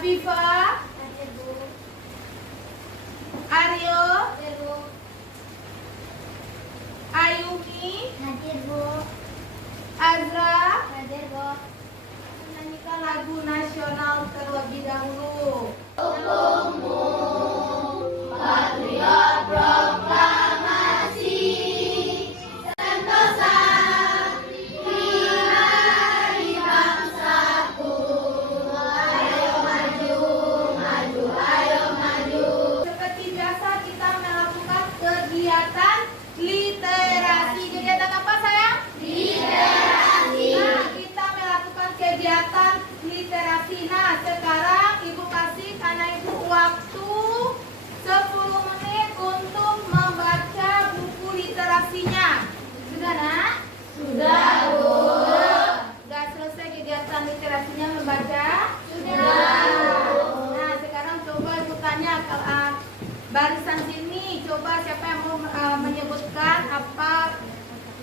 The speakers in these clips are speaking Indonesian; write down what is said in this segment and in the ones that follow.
Afifa, Hadir, Bu. Aryo, Hadir, Bu. Ayumi, Hadir, Bu. Azra. Hadir, Bu. Menyanyikan lagu nasional terlebih dahulu. Seperti biasa kita melakukan kegiatan literasi. Kegiatan apa sayang? Literasi. Nah, kita melakukan kegiatan literasi. Nah, sekarang Ibu kasih anak Ibu waktu 10 menit untuk membaca buku literasinya. Sudah, Nak? Sudah, Bu. Sudah selesai kegiatan literasinya membaca? Sudah. Nah, sekarang coba Ibu tanya ke barisan sini. Coba siapa yang mau menyebutkan apa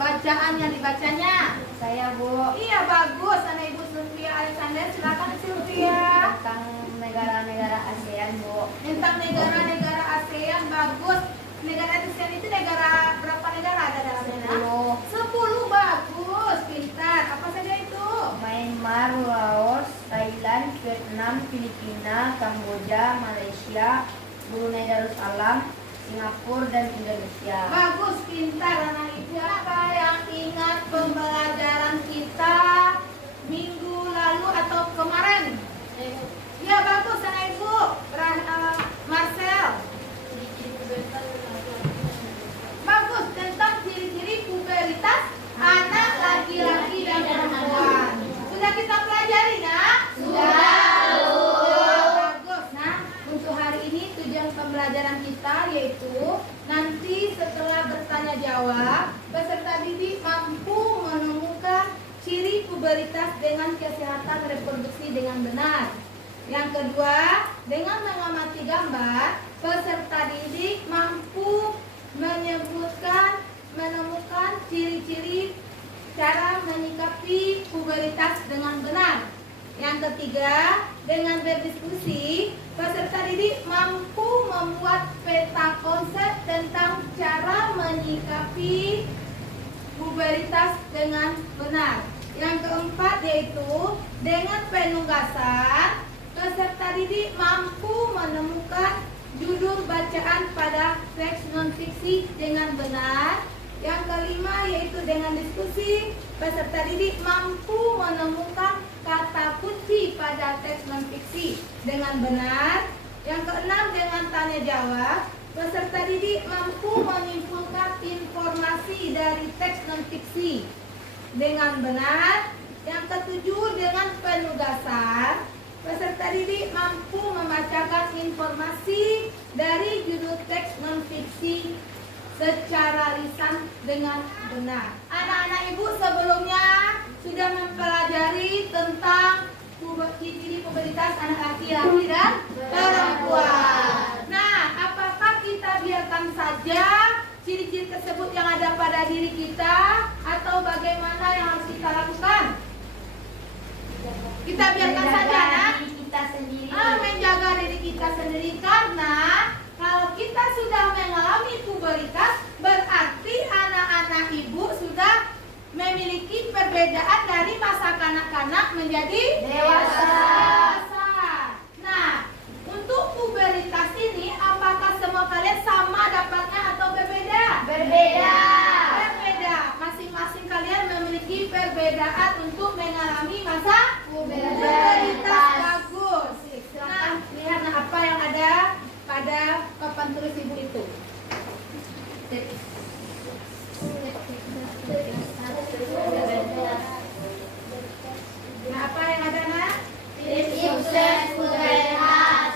bacaan yang dibacanya? Saya, Bu. Iya, bagus. Anak Ibu Sylvia Alexander, silakan Sylvia. Tentang negara-negara ASEAN, Bu. Tentang negara-negara ASEAN, bagus. Negara ASEAN itu negara berapa negara ada dalamnya? 10, bagus, pintar. Apa saja itu? Myanmar, Laos, Thailand, Vietnam, Filipina, Kamboja, Malaysia, Brunei Darussalam, Singapura, dan Indonesia. Bagus, pintar anak Ibu. Apa yang ingat pembelajaran kita minggu lalu atau kemarin? Ya, bagus anak Ibu. Marcel. Bagus, tentang ciri-ciri pubertas anak laki-laki dan perempuan. Sudah kita pelajari, Nak? Sudah. Bagus. Nah, untuk hari ini tujuan pembelajaran kita yaitu nanti setelah bertanya jawab, peserta didik mampu menemukan ciri pubertas dengan kesehatan reproduksi dengan benar. Yang kedua, dengan mengamati gambar, peserta didik mampu menemukan ciri-ciri cara menyikapi pubertas dengan benar. Yang ketiga, dengan berdiskusi, peserta didik mampu membuat peta konsep tentang cara menyikapi pubertas dengan benar. Yang keempat yaitu dengan penugasan, peserta didik mampu menemukan judul bacaan pada teks non-fiksi dengan benar. Yang kelima yaitu dengan diskusi, peserta didik mampu menemukan kata kunci pada teks non-fiksi dengan benar. Yang keenam dengan tanya jawab, peserta didik mampu menyimpulkan informasi dari teks non-fiksi dengan benar. Yang ketujuh dengan penugasan, peserta didik mampu membacakan informasi dari judul teks non-fiksi secara lisan dengan benar. Anak-anak Ibu sebelumnya sudah mempelajari tentang ciri pubertas anak laki-laki dan perempuan. Nah, apakah kita biarkan saja ciri-ciri tersebut yang ada pada diri kita atau bagaimana yang harus kita lakukan? Kita biarkan saja, Nak. Diri kita sendiri. Menjaga diri kita sendiri, karena kalau kita sudah mengalami pubertas, berarti anak-anak Ibu sudah memiliki perbedaan dari masa kanak-kanak menjadi Dewasa. Nah, untuk pubertas ini apakah semua kalian sama dapatnya atau berbeda? Berbeda. Berbeda. Masing-masing kalian memiliki perbedaan untuk mengalami masa pubertas. Bagus. Silakan lihat apa yang ada pada papan tulis Ibu itu. Nah, apa yang ada, Nak? Sukses pubertas.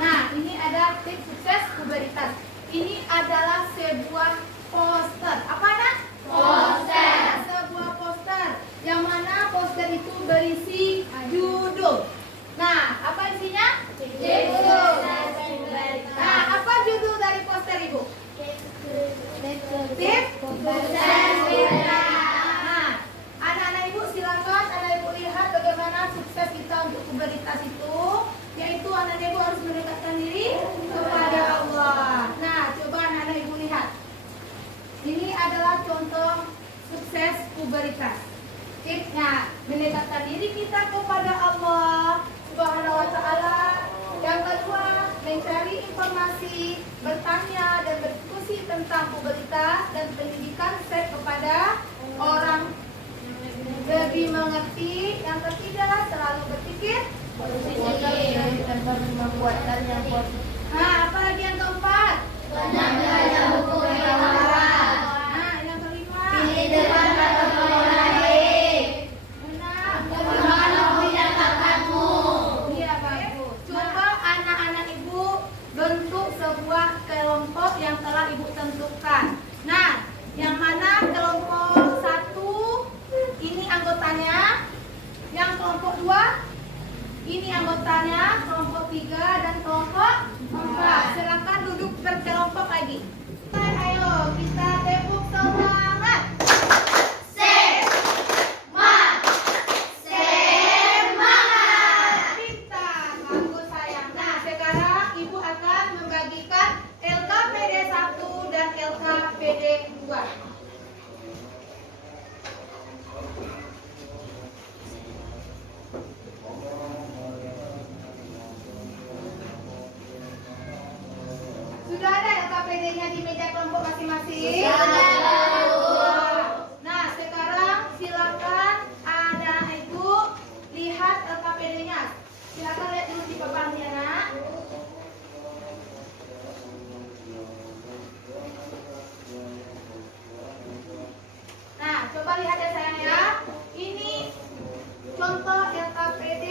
Nah, ini ada tips sukses pubertas. Ini adalah sebuah poster. Apa, Nak? Poster. Sebuah poster. Nah, mendekatkan diri kita kepada Allah Subhanahu wa Ta'ala. Yang kedua, mencari informasi, bertanya dan berdiskusi tentang pubertas dan pendidikan seks kepada orang lebih mengerti. Yang ketiga, selalu berpikir positif dan membuatkan yang positif. Nah, apalagi yang keempat? Membaca buku yang halal. Nah, yang kelima? Pilih depan atau pohon lain. Enam. Gunakan buku dan bakatmu. Iya, bagus. Coba anak-anak ibu bentuk sebuah kelompok yang telah ibu tentukan. Nah, yang mana kelompok 1 ini anggotanya, yang kelompok 2 ini anggotanya, kelompok 3 dan kelompok 4. Silakan duduk berkelompok lagi. Ayo kita tepuk semangat. Pintar, bagus sayang. Nah, sekarang ibu akan membagikan LKPD 1 dan LKPD 2. Sudah ada LKPD-nya di meja kelompok masing-masing? Nah, sekarang silakan ada ibu lihat LKPD-nya. Silakan lihat dulu di papannya, Nak. Nah, coba lihat ya sayang ya. Ini contoh LKPD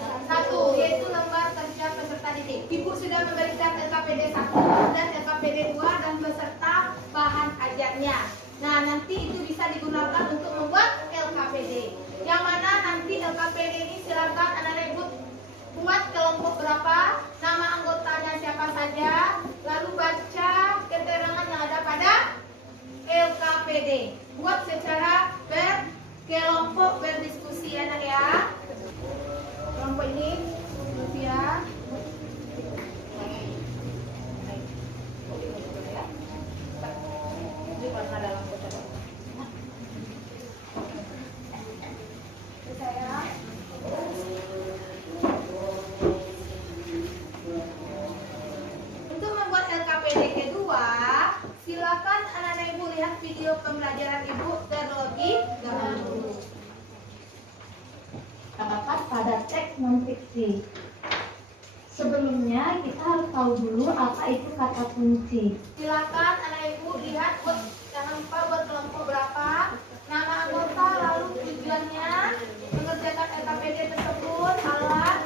1, yaitu lembar kerja peserta didik. Ibu sudah memberikan LKPD 1 dan LKPD 2 dan beserta bahan ajarnya. Nah, nanti itu bisa digunakan untuk membuat LKPD. Yang mana nanti LKPD ini silakan anak-anak ibu buat kelompok berapa, nama anggotanya siapa saja, lalu baca keterangan yang ada pada LKPD. Buat secara berkelompok, berdiskusi anak ya. Kelompok ini ya. Untuk membuat LKPD kedua, silakan anak-anak ibu lihat video pembelajaran ibu terlebih dahulu. Terdapat pada teks non-fiksi. Sebelumnya kita harus tahu dulu apa itu kata kunci. Silakan anak ibu lihat, jangan lupa buat kelompok berapa, nama anggota, lalu tujuannya, mengerjakan LKPD tersebut, alat,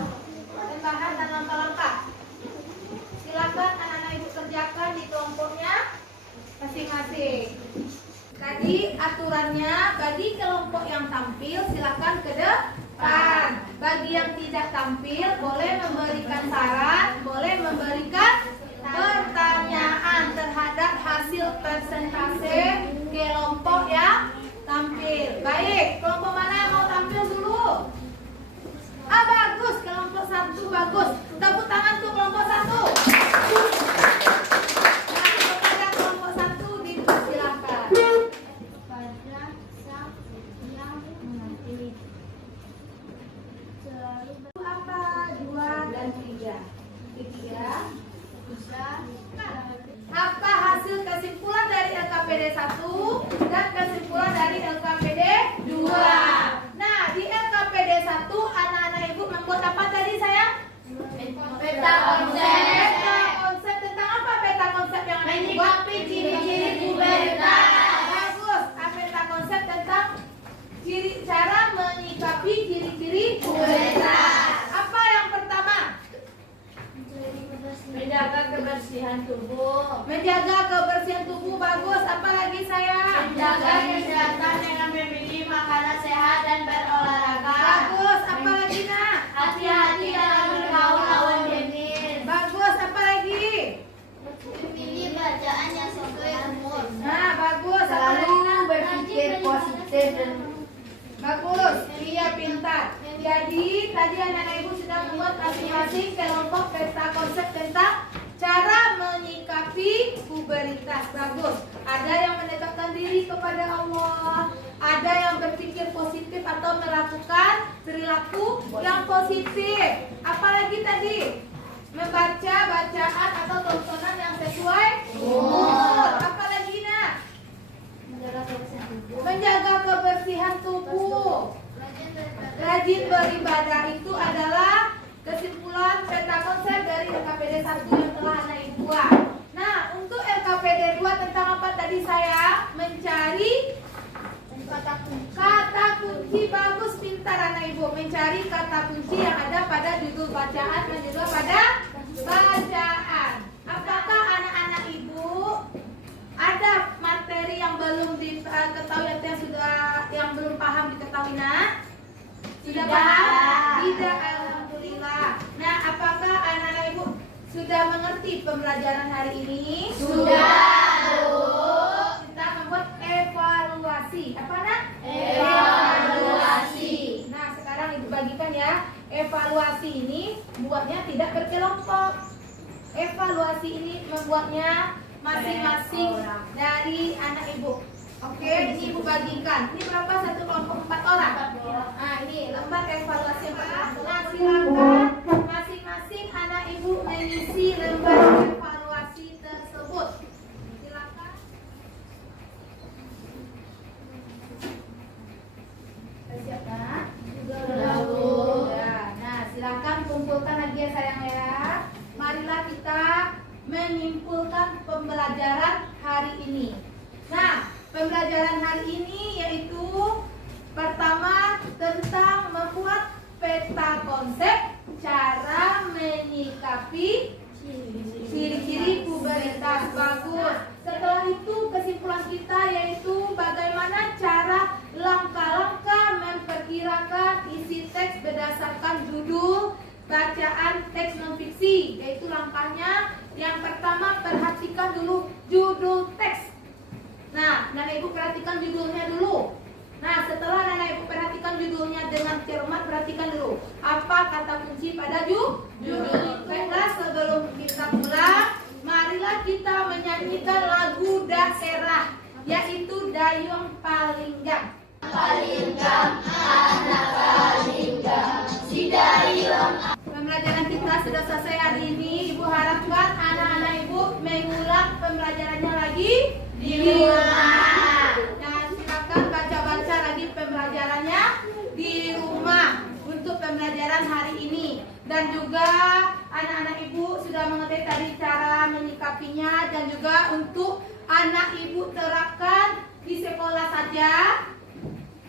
dan bahan dan langkah-langkah. Silakan anak-anak ibu kerjakan di kelompoknya masing-masing. Tadi aturannya, bagi kelompok yang tampil silakan ke depan. Bagi yang tidak tampil boleh memberikan saran, boleh memberikan pertanyaan terhadap hasil presentasi kelompok yang tampil. Baik, kelompok mana yang mau tampil dulu? Bagus, kelompok 1 bagus. Tepuk tangan untuk kelompok 1. Nah, kepada kelompok 1 dipersilakan. Apa? 2 dan 3. Apa hasil kesimpulan dari LKPD 1 dan kesimpulan dari LKPD 2? Nah, di LKPD 1 anak-anak ibu membuat apa tadi sayang? Peta konsep. Peta konsep tentang apa peta konsep yang anak ibu buat? Menyikapi ciri-ciri pubertas. Bagus. Peta konsep tentang cara menyikapi ciri-ciri pubertas. Apa yang pertama? Menjaga kebersihan tubuh. Menjaga kebersihan tubuh. Bagus. Apa lagi sayang? Menjaga kesehatan dengan memilih makanan sehat dan berolahraga. Bagus. Apa lagi nak? Hati-hati dalam bergaul lawan jenis. Bagus. Apa lagi? Memilih bacaan yang sesuai umur. Nah, bagus. Apa lagi nak? berpikir positif dan Bagus. Iya, pintar. Jadi tadi anak-anak ibu sudah membuat masing-masing kelompok peta konsep tentang cara menyikapi pubertas. Bagus. Ada yang mendekatkan diri kepada Allah, ada yang berpikir positif perilaku yang positif. Apalagi tadi? Membaca bacaan atau tontonan yang sesuai umur. Apalagi nak? Menjaga kebersihan tubuh. Rajin beribadah itu adalah kesimpulan peta konsep dari LKPD 1 yang telah Anak Ibu buat. Nah, untuk LKPD 2 tentang apa tadi saya? Mencari kata kunci. Bagus, pintar Anak Ibu. Mencari kata kunci yang ada pada judul bacaan dan juga pada bacaan. Apakah anak-anak Ibu ada materi yang belum diketahui atau yang belum paham diketahui nak? Sudah paham? Tidak, alhamdulillah. Nah, apakah anak-anak Ibu sudah mengerti pembelajaran hari ini? Sudah. Kita membuat evaluasi. Apa nak? Evaluasi. Nah, sekarang Ibu bagikan ya. Evaluasi ini buatnya tidak berkelompok. Evaluasi ini membuatnya masing-masing dari anak Ibu. Oke, ini Ibu bagikan. Ini berapa? Satu kelompok 4 orang. Nah, ini lembar evaluasi yang pertama. Nah, silakan masing-masing anak Ibu mengisi lembar evaluasi tersebut. Silakan. Siap nak? Sudah, Bu. Nah, silakan kumpulkan lagi ya sayang ya. Marilah kita menyimpulkan pembelajaran hari ini. Nah, pembelajaran hari ini yaitu pertama tentang membuat peta konsep, cara menyikapi ciri-ciri pubertas. Bagus. Setelah itu kesimpulan kita yaitu bagaimana cara langkah-langkah memperkirakan isi teks berdasarkan judul bacaan teks non-fiksi. Yaitu langkahnya yang pertama, perhatikan dulu judul teks. Nah, Nana Ibu perhatikan judulnya dulu. Nah, setelah Nana Ibu perhatikan judulnya dengan cermat, perhatikan dulu apa kata kunci pada judul. Baiklah, sebelum kita mulai, marilah kita menyanyikan lagu daerah, yaitu Dayung Palinggang. Palinggang, anak palinggang, si Dayung. Pembelajaran kita sudah selesai hari ini. Ibu harapkan anak-anak Ibu mengulang pembelajarannya lagi di rumah. Dan silakan baca-baca lagi pembelajarannya di rumah untuk pembelajaran hari ini. Dan juga anak-anak Ibu sudah mengerti tadi cara menyikapinya, dan juga untuk anak Ibu terapkan di sekolah saja.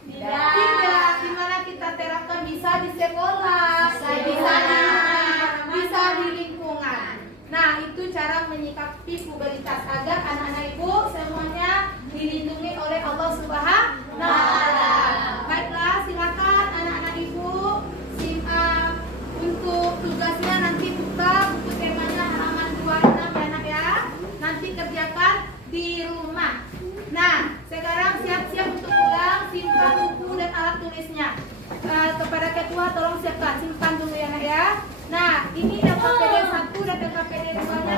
Tidak. Di mana kita terapkan? Bisa di sekolah, bisa di rumah, bisa di lingkungan. Nah, itu cara menyikapi pubertas agar anak-anak Ibu semuanya dilindungi oleh Allah Subhanahu wa Ta'ala. Baiklah, silakan anak-anak Ibu simak untuk tugasnya, nanti buka buku temanya halaman 26 ya nak ya. Nanti kerjakan di rumah. Nah, sekarang siap-siap untuk pulang, simpan buku dan alat tulisnya. Kepada ketua tolong siapkan, simpan dulu ya nak ya. Nah, ini LKPD 1 dan LKPD 2 nya